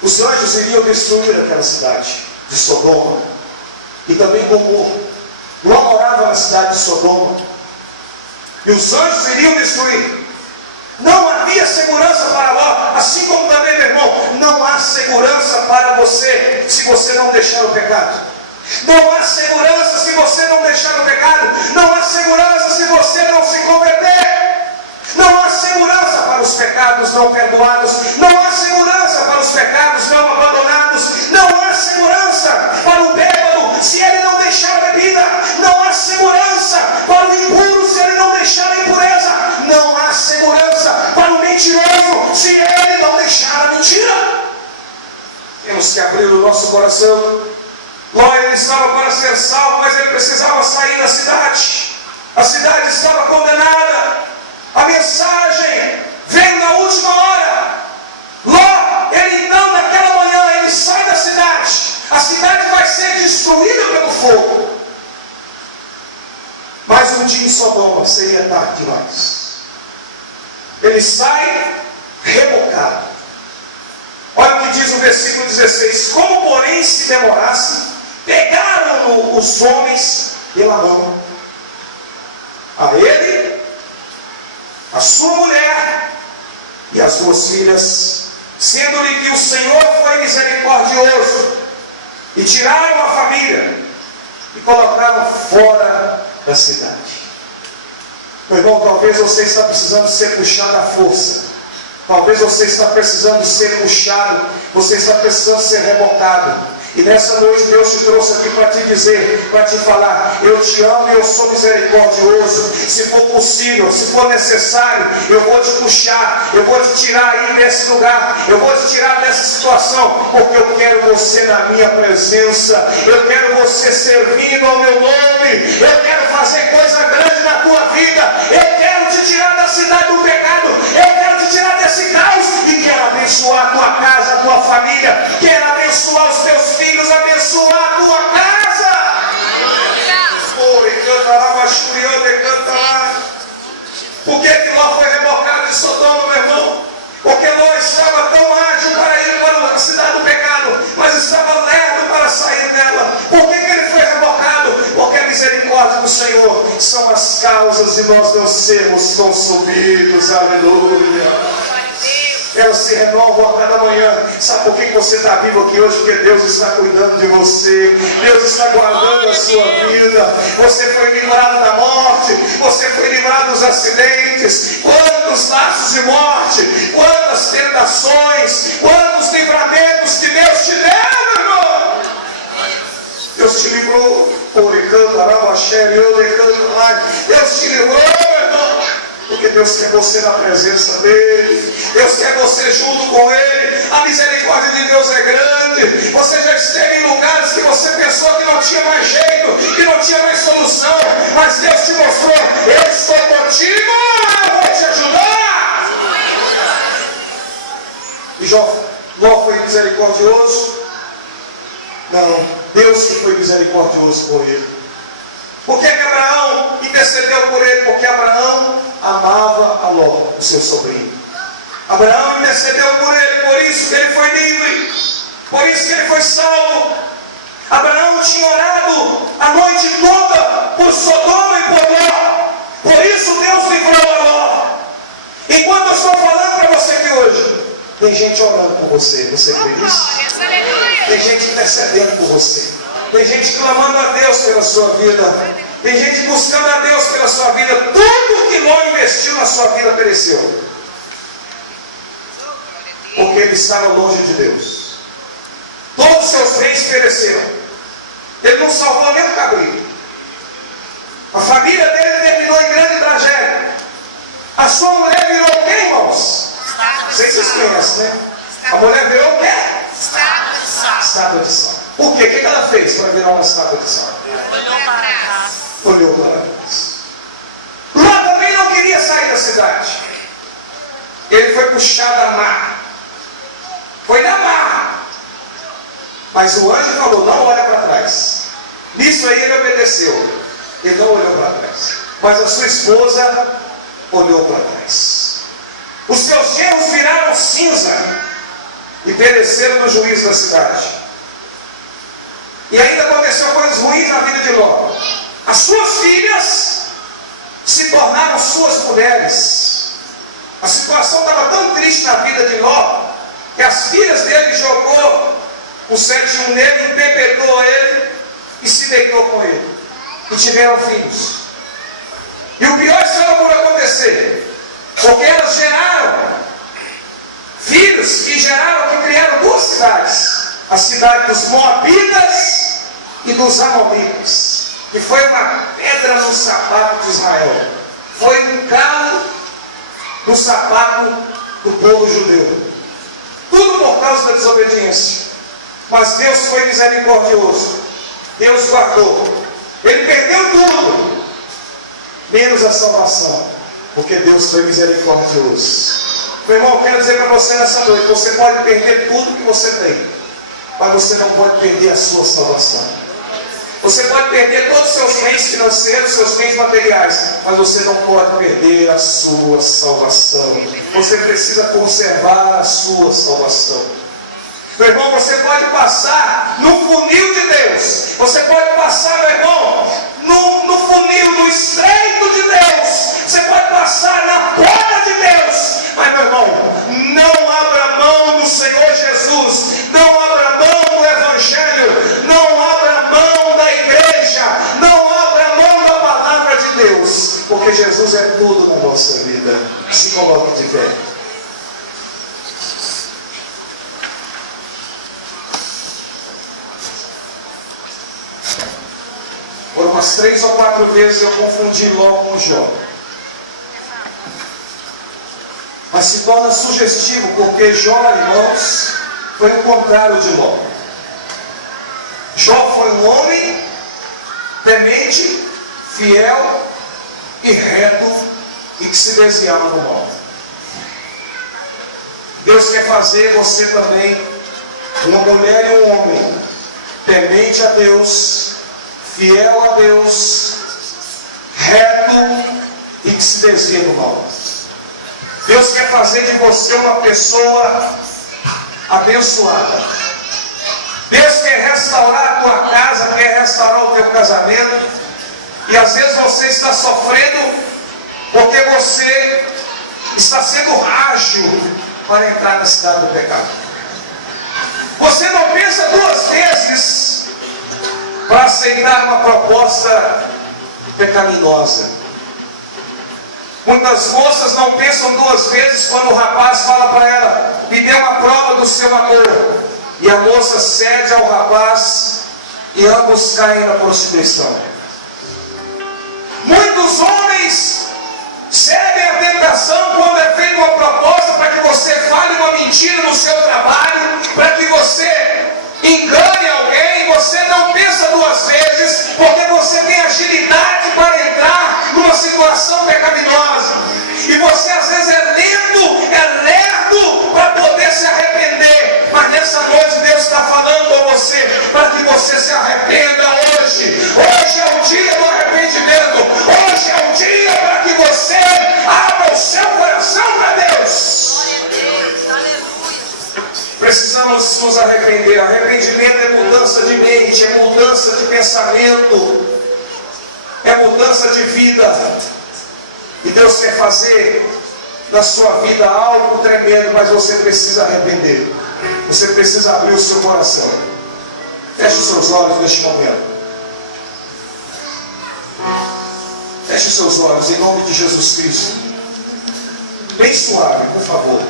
Os anjos iriam destruir aquela cidade de Sodoma e também Gomorra. Ló morava na cidade de Sodoma e os anjos iriam destruir. Não havia segurança para Ló, assim como também, meu irmão, não há segurança para você se você não deixar o pecado. Não há segurança se você não deixar o pecado. Não há segurança se você não se converter. Não há segurança para os pecados não perdoados. Não há segurança para os pecados não abandonados. Não há segurança para o bêbado se ele não deixar a bebida. Não há segurança para o impuro se ele não deixar a impureza. Não há segurança para o mentiroso se ele não deixar a mentira. Temos que abrir o nosso coração. Ló, ele estava para ser salvo, mas ele precisava sair da cidade. A cidade estava condenada. A mensagem veio na última hora. Ló, ele então naquela manhã, ele sai da cidade. A cidade vai ser destruída pelo fogo. Mas um dia em Sodoma seria tarde demais. Ele sai rebocado. Olha o que diz o versículo 16: como porém se demorasse, pegaram-no os homens pela mão, a ele, a sua mulher e as duas filhas, sendo-lhe que o Senhor foi misericordioso, e tiraram a família e colocaram fora da cidade. Meu irmão, talvez você está precisando ser puxado à força. Talvez você está precisando ser puxado. Você está precisando ser rebocado. E nessa noite Deus te trouxe aqui para te dizer, para te falar: eu te amo e eu sou misericordioso. Se for possível, se for necessário, eu vou te puxar, eu vou te tirar aí desse lugar, eu vou te tirar dessa situação, porque eu quero você na minha presença, eu quero você servindo ao meu nome, eu quero fazer coisa grande na tua vida, eu quero te tirar da cidade do pecado, eu quero te tirar desse caos e quero abençoar a tua casa, a tua família, quero abençoar os teus filhos, abençoar a tua casa. Por que Ló foi rebocado de Sodoma, meu irmão? Porque Ló estava tão ágil para ir para a cidade do pecado, mas estava lerdo para sair dela. Por que ele foi rebocado? Porque a misericórdia do Senhor são as causas de nós não sermos consumidos. Aleluia. Elas se renovam a cada manhã. Sabe por que você está vivo aqui hoje? Porque Deus está cuidando de você. Deus está guardando a sua vida. Você foi livrado da morte. Você foi livrado dos acidentes. Quantos laços de morte, quantas tentações, quantos livramentos que Deus te deu, meu irmão. Deus te livrou. Deus te livrou, meu irmão. Porque Deus quer você na presença dEle. Deus quer você junto com Ele. A misericórdia de Deus é grande. Você já esteve em lugares que você pensou que não tinha mais jeito, que não tinha mais solução, mas Deus te mostrou: eu estou contigo, eu vou te ajudar. misericordioso? Não, Deus que foi misericordioso por ele. Por que Abraão intercedeu por ele? Porque Abraão amava a Ló, o seu sobrinho. Abraão intercedeu por ele, por isso que ele foi livre, por isso que ele foi salvo. Abraão tinha orado a noite toda por Sodoma e por Ló, por isso Deus livrou a Ló. Enquanto eu estou falando para você aqui hoje, tem gente orando por você, você crê nisso? Tem gente intercedendo por você, tem gente clamando a Deus pela sua vida, tem gente buscando a Deus pela sua vida. Tudo que Ló investiu na sua vida pereceu, porque ele estava longe de Deus. Todos os seus bens pereceram. Ele não salvou nem um cabrito. A família dele terminou em grande tragédia. A sua mulher virou o quê, irmãos? Não sei se vocês conhecem, né? A mulher virou o quê? Estátua de sal. Por quê? O que ela fez para virar uma estátua de sal? Olhou para trás. Ló também não queria sair da cidade. Ele foi puxado à marra. Foi na marra. Mas o anjo falou, não olha para trás. Nisso aí ele obedeceu. Ele não olhou para trás. Mas a sua esposa olhou para trás. Os seus genros viraram cinza e pereceram no juízo da cidade. E ainda aconteceu coisas ruins na vida de Ló. As suas filhas se tornaram suas mulheres. A situação estava tão triste na vida de Ló que as filhas dele jogou o 71 nele, embebedou ele e se deitou com ele. E tiveram filhos. E o pior estava por acontecer, porque elas geraram filhos que criaram duas cidades. A cidade dos Moabitas e dos Amonitas, que foi uma pedra no sapato de Israel. Foi um calo no sapato do povo judeu. Tudo por causa da desobediência. Mas Deus foi misericordioso. Deus guardou. Ele perdeu tudo, menos a salvação, porque Deus foi misericordioso. Meu irmão, eu quero dizer para você nessa noite, você pode perder tudo que você tem, mas você não pode perder a sua salvação. Você pode perder todos os seus bens financeiros, seus bens materiais, mas você não pode perder a sua salvação. Você precisa conservar a sua salvação. Meu irmão, você pode passar no funil de Deus. Você pode passar, meu irmão, no funil, no estreito de Deus. Você pode passar na porta de Deus. Mas, meu irmão, não abra mão do Senhor Jesus. Não abra mão do Evangelho. Não abra mão da igreja. Não abra mão da palavra de Deus. Porque Jesus é tudo na nossa vida. Se coloque de pé. Por umas 3 ou 4 vezes eu confundi Ló com Jó. Mas se torna sugestivo, porque Jó, irmãos, foi o contrário de Ló. Jó foi um homem temente, fiel e reto, e que se desviava do mal. Deus quer fazer você também uma mulher e um homem temente a Deus, fiel a Deus, reto e que se desvia do mal. Deus quer fazer de você uma pessoa abençoada. Deus quer restaurar a tua casa, quer restaurar o teu casamento. E às vezes você está sofrendo porque você está sendo ágil para entrar na cidade do pecado. Você não pensa 2 vezes para aceitar uma proposta pecaminosa. Muitas moças não pensam 2 vezes quando o rapaz fala para ela, me dê uma prova do seu amor. E a moça cede ao rapaz e ambos caem na prostituição. Muitos homens cedem à tentação quando é feita uma proposta para que você fale uma mentira no seu trabalho, para que você engane alguém. Você não pensa 2 vezes, porque você tem agilidade para entrar numa situação pecaminosa. E você às vezes é lento, é lerdo para poder se arrepender. Mas nessa noite pensamento, é mudança de vida. E Deus quer fazer na sua vida algo tremendo, mas você precisa arrepender. Você precisa abrir o seu coração. Feche os seus olhos neste momento. Feche os seus olhos em nome de Jesus Cristo. Bem suave, por favor.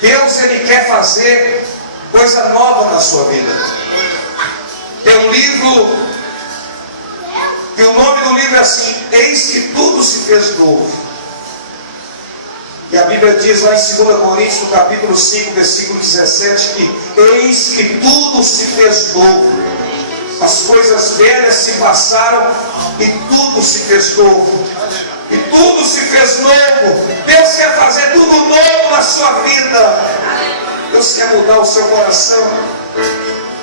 Deus, Ele quer fazer coisa nova na sua vida. É um livro, e o nome do livro é assim: Eis que tudo se fez novo. E a Bíblia diz lá em 2 Coríntios, no capítulo 5, versículo 17, que eis que tudo se fez novo. As coisas velhas se passaram e tudo se fez novo. E tudo se fez novo. Deus quer fazer tudo novo na sua vida. Deus quer mudar o seu coração.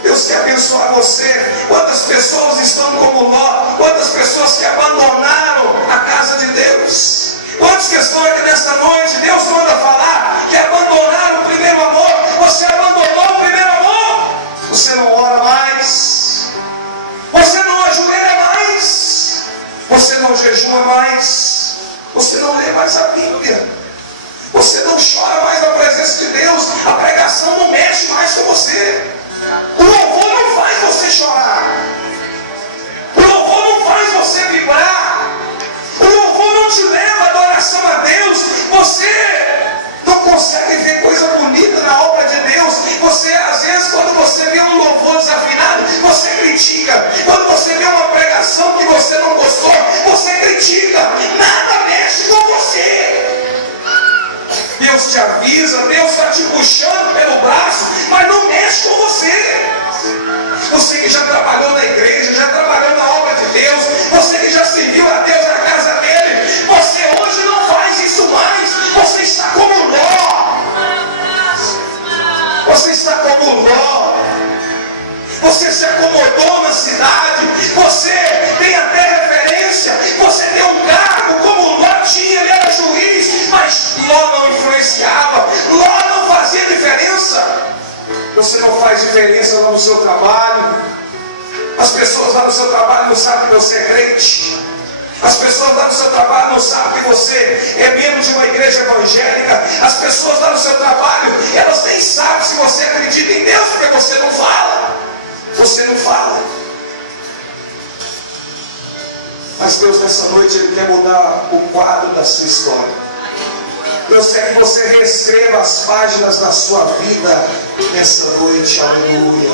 Deus quer abençoar você. Quantas pessoas estão como Ló? Quantas pessoas que abandonaram a casa de Deus? Quantos que estão aqui nesta noite? Deus manda falar que abandonaram o primeiro amor. Você abandonou o primeiro amor. Você não ora mais. Você não ajoelha mais. Você não jejua mais. Você não lê mais a Bíblia. Você não chora mais na presença de Deus. A pregação não mexe mais com você. O louvor não faz você chorar. O louvor não faz você vibrar. O louvor não te leva à adoração a Deus. Você não consegue ver coisa bonita na obra de Deus. Você, às vezes, quando você vê um louvor desafinado, você critica. Quando você vê uma pregação que você não gostou, você critica. Nada mexe com você. Deus te avisa, Deus está te puxando pelo braço, mas não mexe com você. Você que já trabalhou na igreja, já trabalhou na obra de Deus, você que já serviu a Deus na casa dele, você hoje não faz isso mais. Você está como Ló. Você está como Ló. Você se acomodou na cidade. Você tem até referência. Você tem um cargo como Ló tinha. Ele era juiz, mas Ló não influenciava. Ló não fazia diferença. Você não faz diferença lá no seu trabalho. As pessoas lá no seu trabalho não sabem que você é crente. As pessoas lá no seu trabalho não sabem que você é membro de uma igreja evangélica. As pessoas lá no seu trabalho, elas nem sabem se você acredita em Deus, porque você não fala. Você não fala. Mas Deus nessa noite, Ele quer mudar o quadro da sua história. Deus quer que você reescreva as páginas da sua vida nessa noite, aleluia.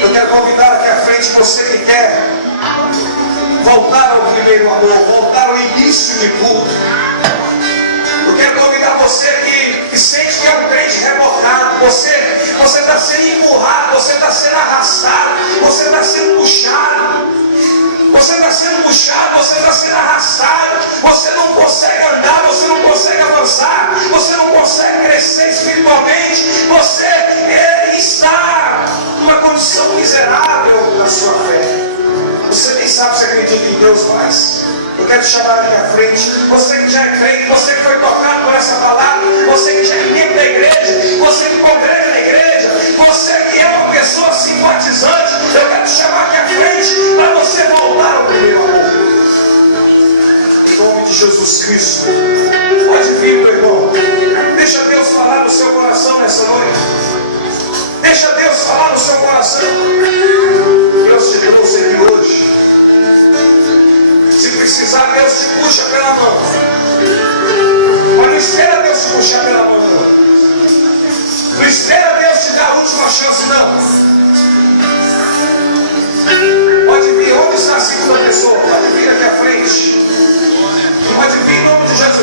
Eu quero convidar aqui à frente você que quer voltar ao primeiro amor, voltar ao início de tudo. Eu quero convidar você que sente que é um crente rebocado. Você está sendo empurrado, você está sendo arrastado, você está sendo puxado. Você está sendo puxado, você está sendo arrastado. Você não consegue andar, você não consegue avançar, você não consegue crescer espiritualmente. Você está numa condição miserável na sua fé. Você nem sabe se acredita em Deus mais. Eu quero te chamar aqui à frente. Você que já é crente, você que foi tocado por essa palavra, você que já é membro da igreja, você que congrega na igreja, você que é uma pessoa simpatizante, eu quero te chamar aqui à frente para você voltar ao primeiro amor. Em nome de Jesus Cristo. Pode vir, meu irmão. Deixa Deus falar no seu coração nessa noite. Deixa Deus falar no seu coração. Deus te trouxe aqui hoje. Se precisar, Deus te puxa pela mão. Mas não espera Deus te puxar pela mão, não. Não espera Deus te dar a última chance, não. Pode vir. Onde está a segunda pessoa? Pode vir aqui à frente. Pode vir em nome de Jesus.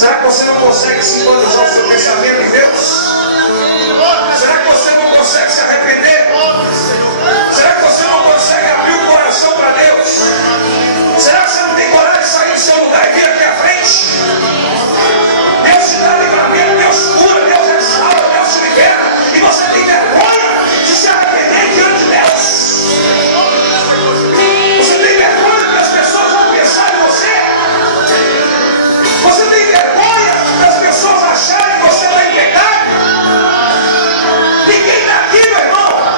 Será que você não consegue sintonizar o seu pensamento em Deus? Será que você não consegue se arrepender? Será que você não consegue abrir o coração para Deus? Será que você não tem coragem de sair do seu lugar e vir aqui à frente? Deus te dá livramento, Deus cura, Deus restaura, Deus te libera. E você tem vergonha de se arrepender diante de Deus? Você tem vergonha que as pessoas vão pensar em você? Você tem vergonha das pessoas acharem que você está em pecado? Ninguém está aqui, meu irmão,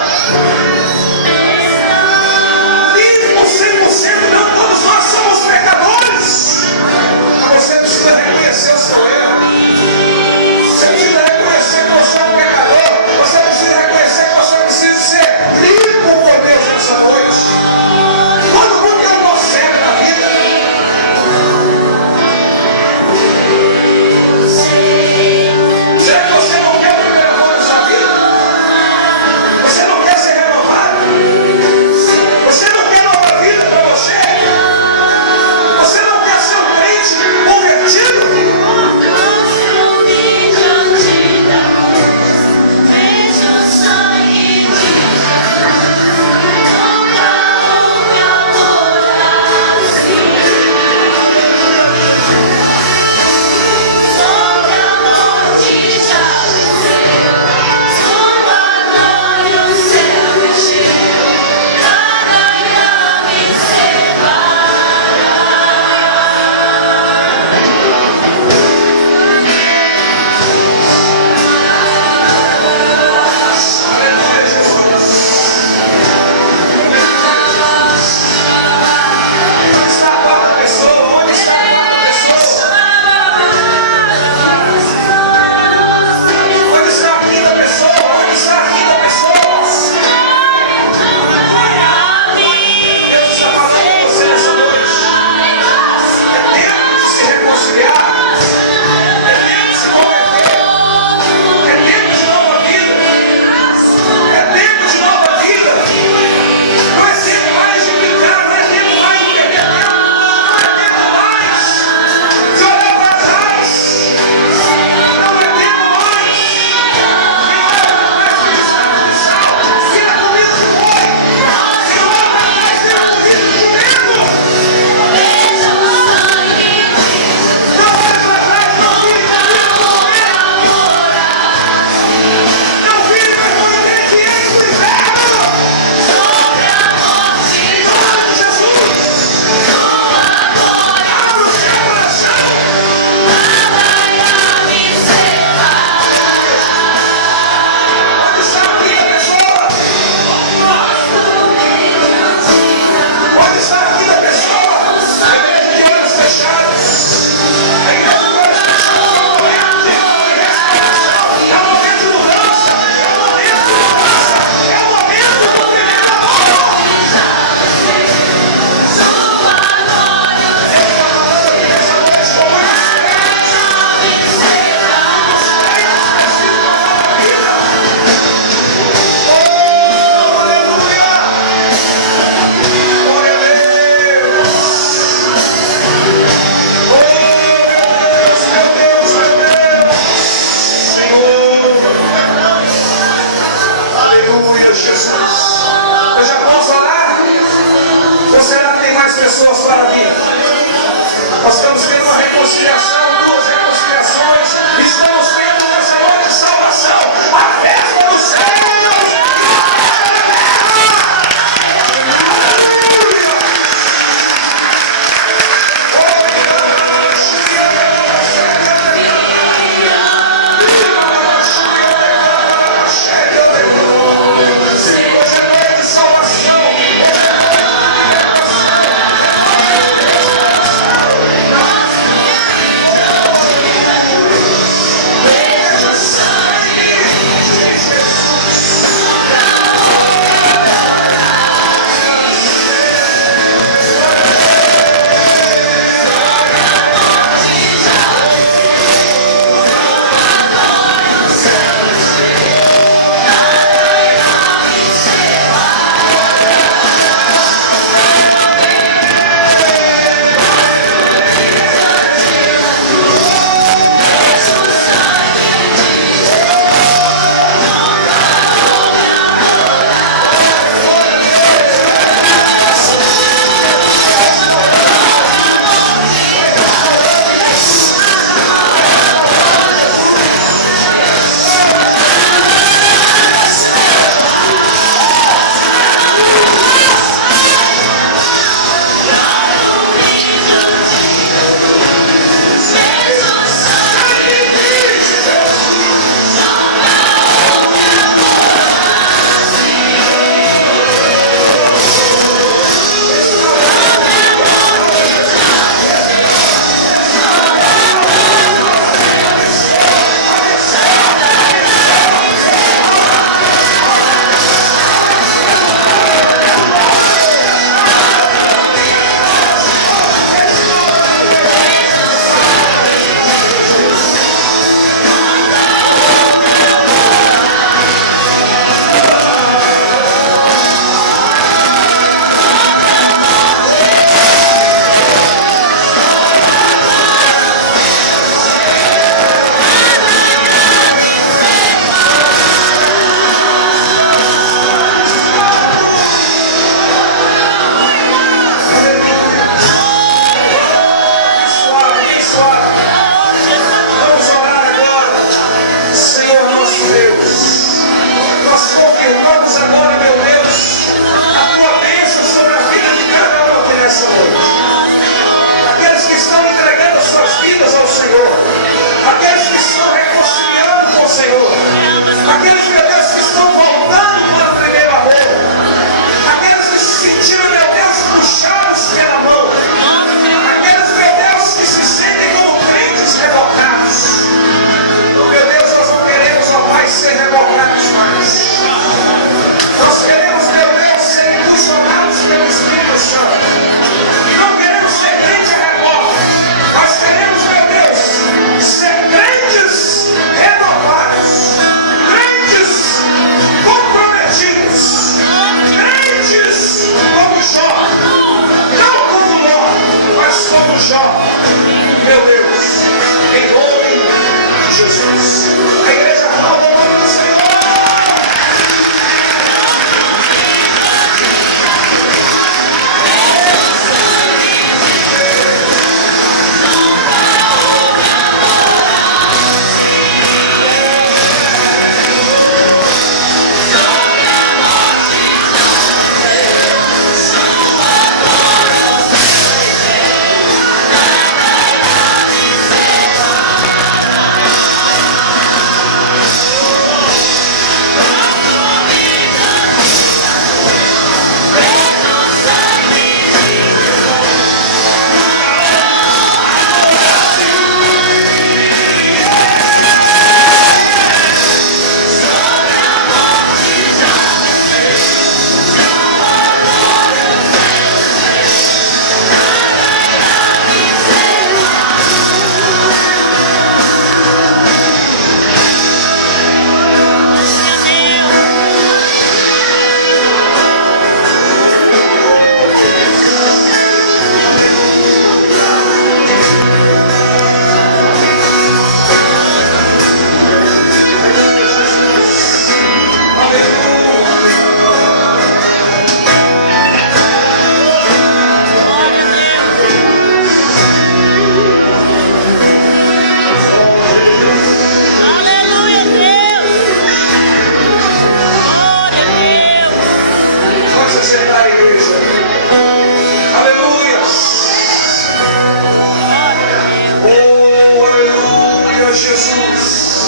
nós, Jesus.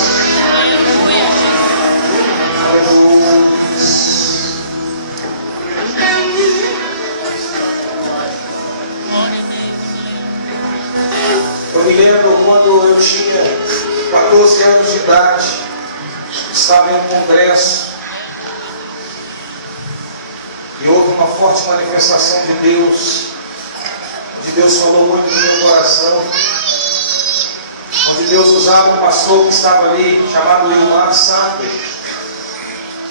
Aleluia. Eu me lembro quando eu tinha 14 anos de idade, estava em um congresso e houve uma forte manifestação de Deus, onde Deus falou muito no meu coração, onde Deus usava um pastor que estava ali, chamado Wilmar Sander,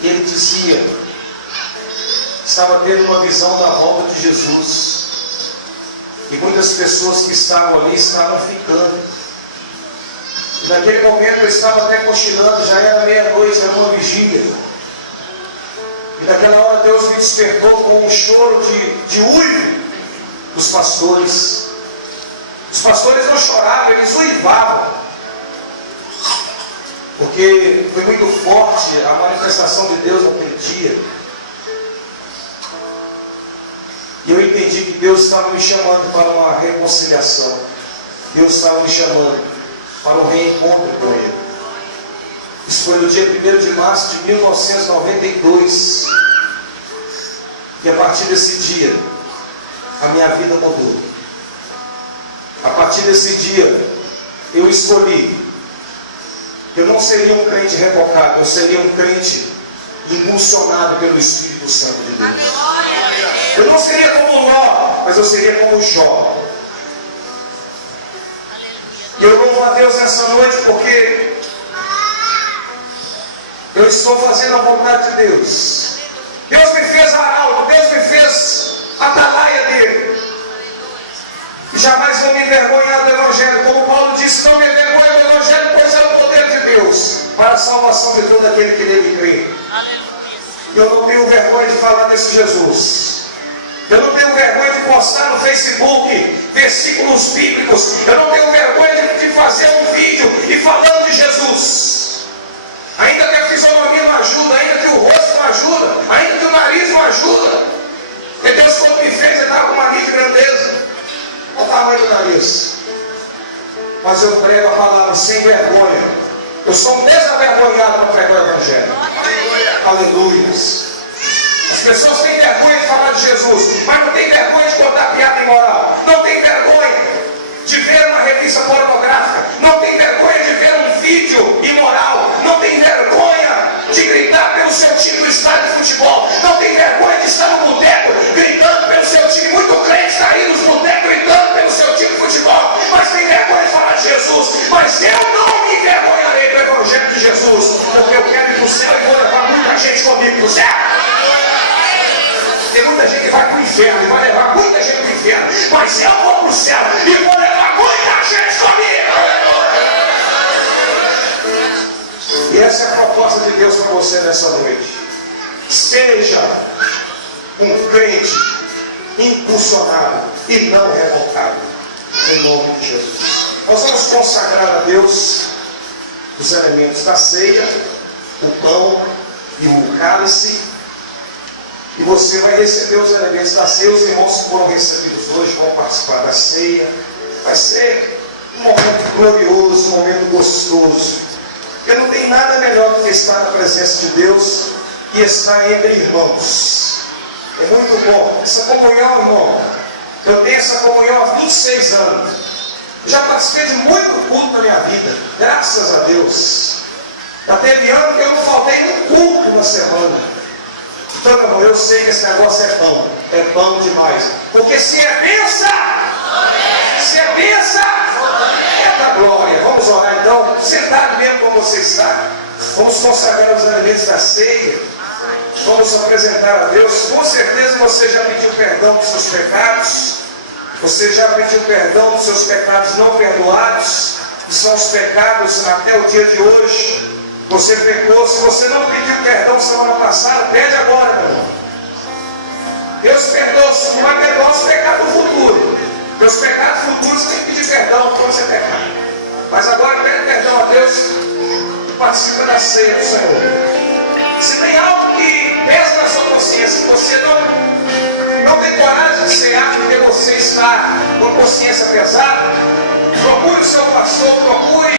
e ele dizia, estava tendo uma visão da volta de Jesus, e muitas pessoas que estavam ali estavam ficando. E naquele momento eu estava até cochilando, já era meia-noite, era uma vigília. E naquela hora Deus me despertou com um choro de uivo dos pastores. Os pastores não choravam, eles uivavam. Porque foi muito forte a manifestação de Deus naquele dia. E eu entendi que Deus estava me chamando para uma reconciliação. Deus estava me chamando para um reencontro com Ele. Isso foi no dia 1º de março de 1992. E a partir desse dia, a minha vida mudou. A partir desse dia, eu escolhi que eu não seria um crente rebocado, eu seria um crente impulsionado pelo Espírito Santo de Deus. Eu não seria como Ló, mas eu seria como Jó. E eu louvo a Deus nessa noite porque eu estou fazendo a vontade de Deus. Deus me fez arauto, Deus me fez atalaia dele. E jamais vou me envergonhar do Evangelho. Como Paulo disse, não me envergonhe do Evangelho, pois é o poder de Deus para a salvação de todo aquele que nele crê. E eu não tenho vergonha de falar desse Jesus. Eu não tenho vergonha de postar no Facebook versículos bíblicos. Eu não tenho vergonha de fazer um vídeo e falando de Jesus. Ainda que a fisionomia não ajuda, ainda que o rosto não ajuda, ainda que o nariz não ajuda. E Deus, quando me fez, ele estava com uma mania de grandeza. Olha o tamanho do nariz. Mas eu prego a palavra sem vergonha. Eu sou um desavergonhado para pregar o Evangelho. Aleluia. As pessoas têm vergonha de falar de Jesus, mas não tem vergonha de contar piada imoral. Não tem vergonha de ver uma revista pornográfica. Não tem vergonha de ver um vídeo imoral. Não tem vergonha de gritar pelo seu time no estádio de futebol. Não tem vergonha de estar no boteco gritando pelo seu time. Muito crente está aí nos botecos gritando pelo seu time de futebol, mas tem vergonha de falar de Jesus. Mas eu não me envergonharei do Evangelho de Jesus, porque eu quero ir para o céu e vou levar muita gente comigo para o céu. Tem muita gente que vai para o inferno e vai levar muita gente para o inferno, mas eu vou para o céu e vou levar muita gente comigo. E essa é a proposta de Deus para você nessa noite. Seja um crente impulsionado e não revocado, em nome de Jesus. Nós vamos consagrar a Deus os elementos da ceia, o pão e o cálice. E você vai receber os elementos da ceia. Os irmãos que foram recebidos hoje vão participar da ceia. Vai ser um momento glorioso, um momento gostoso. Porque não tem nada melhor do que estar na presença de Deus e estar entre irmãos. É muito bom. Essa comunhão, irmão, eu tenho essa comunhão há 26 anos. Eu já participei de muito culto na minha vida, graças a Deus. Já teve ano que eu não faltei um culto na semana. Então, meu irmão, eu sei que esse negócio é bom demais. Porque se é bênção, é da glória. Vamos orar então, sentado mesmo como você está. Vamos consagrar os elementos da ceia. Vamos apresentar a Deus. Com certeza você já pediu perdão dos seus pecados. Você já pediu perdão dos seus pecados não perdoados, que são os pecados até o dia de hoje. Você pecou. Se você não pediu perdão semana passada, pede agora, meu irmão. Deus perdoa, não vai perdoar os pecados do futuro. Meus pecados futuros você tem que pedir perdão quando você pecar. Mas agora pede perdão a Deus e participa da ceia do Senhor. Se tem algo que pesa na sua consciência, que você não tem coragem de cear porque você está com a consciência pesada, procure o seu pastor, procure